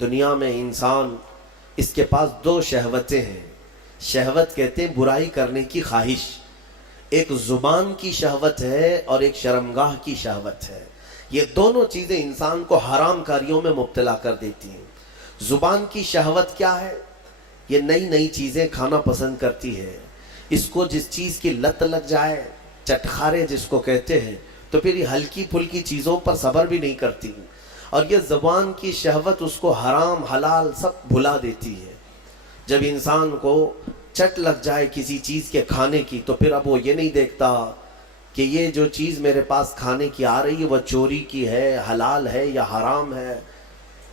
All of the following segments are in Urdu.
دنیا میں انسان اس کے پاس دو شہوتیں ہیں. شہوت کہتے ہیں برائی کرنے کی خواہش. ایک زبان کی شہوت ہے اور ایک شرمگاہ کی شہوت ہے. یہ دونوں چیزیں انسان کو حرام کاریوں میں مبتلا کر دیتی ہیں. زبان کی شہوت کیا ہے؟ یہ نئی نئی چیزیں کھانا پسند کرتی ہے. اس کو جس چیز کی لت لگ جائے، چٹخارے جس کو کہتے ہیں، تو پھر یہ ہلکی پھلکی چیزوں پر صبر بھی نہیں کرتی. اور یہ زبان کی شہوت اس کو حرام حلال سب بھلا دیتی ہے. جب انسان کو چٹ لگ جائے کسی چیز کے کھانے کی، تو پھر اب وہ یہ نہیں دیکھتا کہ یہ جو چیز میرے پاس کھانے کی آ رہی ہے وہ چوری کی ہے، حلال ہے یا حرام ہے.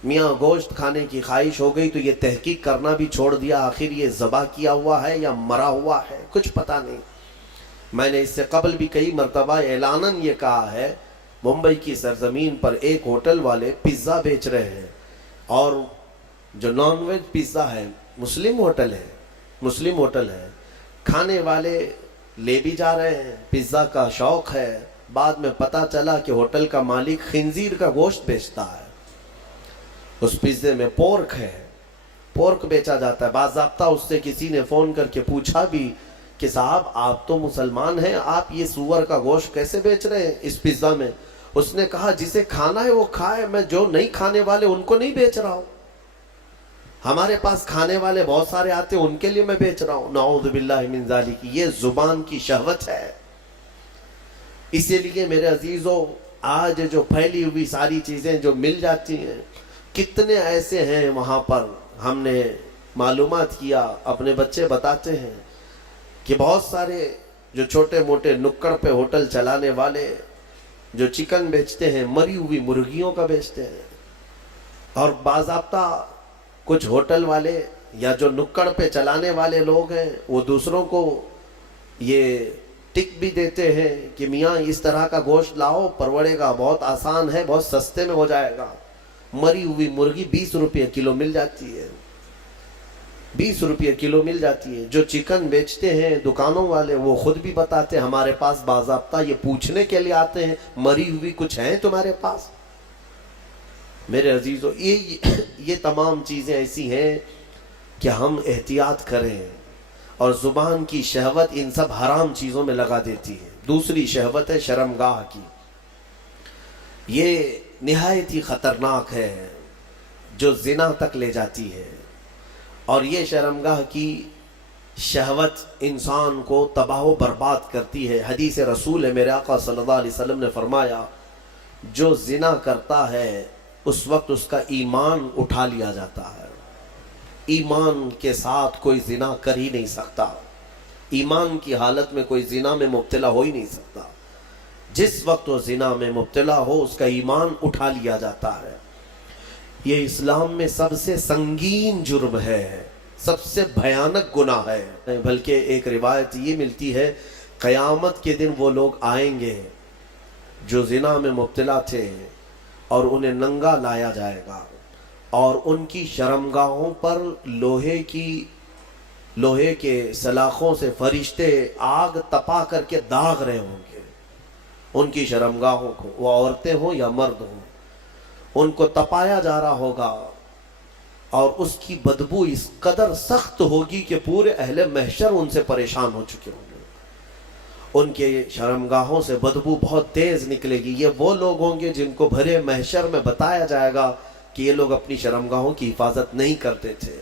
میاں گوشت کھانے کی خواہش ہو گئی تو یہ تحقیق کرنا بھی چھوڑ دیا، آخر یہ ذبح کیا ہوا ہے یا مرا ہوا ہے، کچھ پتہ نہیں. میں نے اس سے قبل بھی کئی مرتبہ اعلاناً یہ کہا ہے، ممبئی کی سرزمین پر ایک ہوٹل والے پیزا بیچ رہے ہیں، اور جو نان ویج پیزا ہے، مسلم ہوٹل ہے، کھانے والے لے بھی جا رہے ہیں، پیزا کا شوق ہے. بعد میں پتہ چلا کہ ہوٹل کا مالک خنزیر کا گوشت بیچتا ہے. اس پیزے میں پورک بیچا جاتا ہے. باضابطہ اس سے کسی نے فون کر کے پوچھا بھی کہ صاحب آپ تو مسلمان ہیں، آپ یہ سور کا گوشت کیسے بیچ رہے ہیں اس پیزا میں؟ اس نے کہا جسے کھانا ہے وہ کھائے، میں جو نہیں کھانے والے ان کو نہیں بیچ رہا ہوں. ہمارے پاس کھانے والے بہت سارے آتے ہیں، ان کے لیے میں بیچ رہا ہوں. نعوذ باللہ من ذالک. یہ زبان کی شہوت ہے. اسی لیے میرے عزیزو، آج جو پھیلی ہوئی ساری چیزیں جو مل جاتی ہیں، کتنے ایسے ہیں وہاں پر. ہم نے معلومات کیا، اپنے بچے بتاتے ہیں کہ بہت سارے جو چھوٹے موٹے نکڑ پہ ہوٹل چلانے والے جو چکن بیچتے ہیں، مری ہوئی مرغیوں کا بیچتے ہیں. اور باضابطہ کچھ ہوٹل والے یا جو نکڑ پہ چلانے والے لوگ ہیں، وہ دوسروں کو یہ ٹک بھی دیتے ہیں کہ میاں اس طرح کا گوشت لاؤ، پروڑے گا، بہت آسان ہے، بہت سستے میں ہو جائے گا. مری ہوئی مرغی 20 روپے کلو مل جاتی ہے. 20 روپے کلو مل جاتی ہے. جو چکن بیچتے ہیں دکانوں والے، وہ خود بھی بتاتے ہیں ہمارے پاس باضابطہ یہ پوچھنے کے لیے آتے ہیں، مری ہوئی کچھ ہیں تمہارے پاس؟ میرے عزیزو، یہ تمام چیزیں ایسی ہیں کہ ہم احتیاط کریں. اور زبان کی شہوت ان سب حرام چیزوں میں لگا دیتی ہے. دوسری شہوت ہے شرمگاہ کی. یہ نہایت ہی خطرناک ہے، جو زنا تک لے جاتی ہے. اور یہ شرمگاہ کی شہوت انسان کو تباہ و برباد کرتی ہے. حدیث رسول ہے، میرے آقا صلی اللہ علیہ وسلم نے فرمایا، جو زنا کرتا ہے اس وقت اس کا ایمان اٹھا لیا جاتا ہے. ایمان کے ساتھ کوئی زنا کر ہی نہیں سکتا. ایمان کی حالت میں کوئی زنا میں مبتلا ہو ہی نہیں سکتا. جس وقت وہ زنا میں مبتلا ہو اس کا ایمان اٹھا لیا جاتا ہے. یہ اسلام میں سب سے سنگین جرم ہے، سب سے بھیانک گناہ ہے. بلکہ ایک روایت یہ ملتی ہے، قیامت کے دن وہ لوگ آئیں گے جو زنا میں مبتلا تھے، اور انہیں ننگا لایا جائے گا، اور ان کی شرمگاہوں پر لوہے کے سلاخوں سے فرشتے آگ تپا کر کے داغ رہے ہوں گے. ان کی شرمگاہوں کو، وہ عورتیں ہوں یا مرد ہوں، ان کو تپایا جا رہا ہوگا، اور اس کی بدبو اس قدر سخت ہوگی کہ پورے اہل محشر ان سے پریشان ہو چکے ہوں گے. ان کے شرمگاہوں سے بدبو بہت تیز نکلے گی. یہ وہ لوگ ہوں گے جن کو بھرے محشر میں بتایا جائے گا کہ یہ لوگ اپنی شرمگاہوں کی حفاظت نہیں کرتے تھے،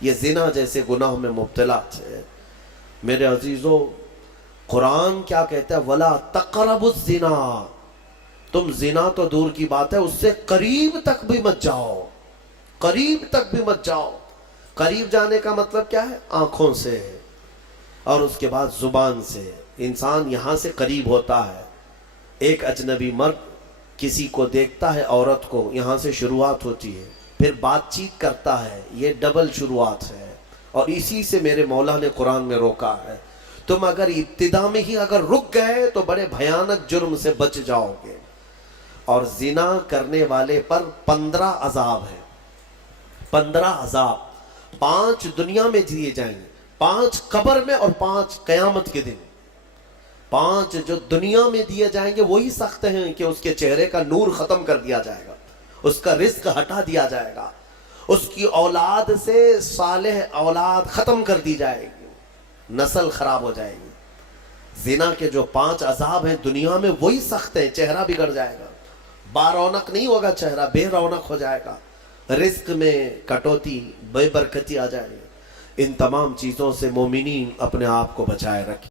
یہ زنا جیسے گناہ میں مبتلا تھے. میرے عزیزو، قرآن کیا کہتا ہے؟ وَلَا تَقْرَبُوا الزِّنَا. تم زنا تو دور کی بات ہے، اس سے قریب تک بھی مت جاؤ. قریب تک بھی مت جاؤ. قریب جانے کا مطلب کیا ہے؟ آنکھوں سے، اور اس کے بعد زبان سے. انسان یہاں سے قریب ہوتا ہے. ایک اجنبی مرد کسی کو دیکھتا ہے، عورت کو، یہاں سے شروعات ہوتی ہے، پھر بات چیت کرتا ہے، یہ ڈبل شروعات ہے. اور اسی سے میرے مولا نے قرآن میں روکا ہے. تم اگر ابتدا میں ہی اگر رک گئے تو بڑے بھیانک جرم سے بچ جاؤ گے. اور زنا کرنے والے پر 15 عذاب ہے. 15 عذاب، 5 دنیا میں دیے جائیں گے، 5 قبر میں، اور 5 قیامت کے دن. 5 جو دنیا میں دیے جائیں گے وہی سخت ہیں کہ اس کے چہرے کا نور ختم کر دیا جائے گا، اس کا رزق ہٹا دیا جائے گا. اس کی اولاد سے صالح اولاد ختم کر دی جائے گی، نسل خراب ہو جائے گی۔ زنا کے جو 5 عذاب ہیں دنیا میں وہی سخت ہیں، چہرہ بگڑ جائے گا، بارونق نہیں ہوگا، چہرہ بے رونق ہو جائے گا، رزق میں کٹوتی، بے برکتی آ جائے گی۔ ان تمام چیزوں سے مومنین اپنے آپ کو بچائے رکھیں۔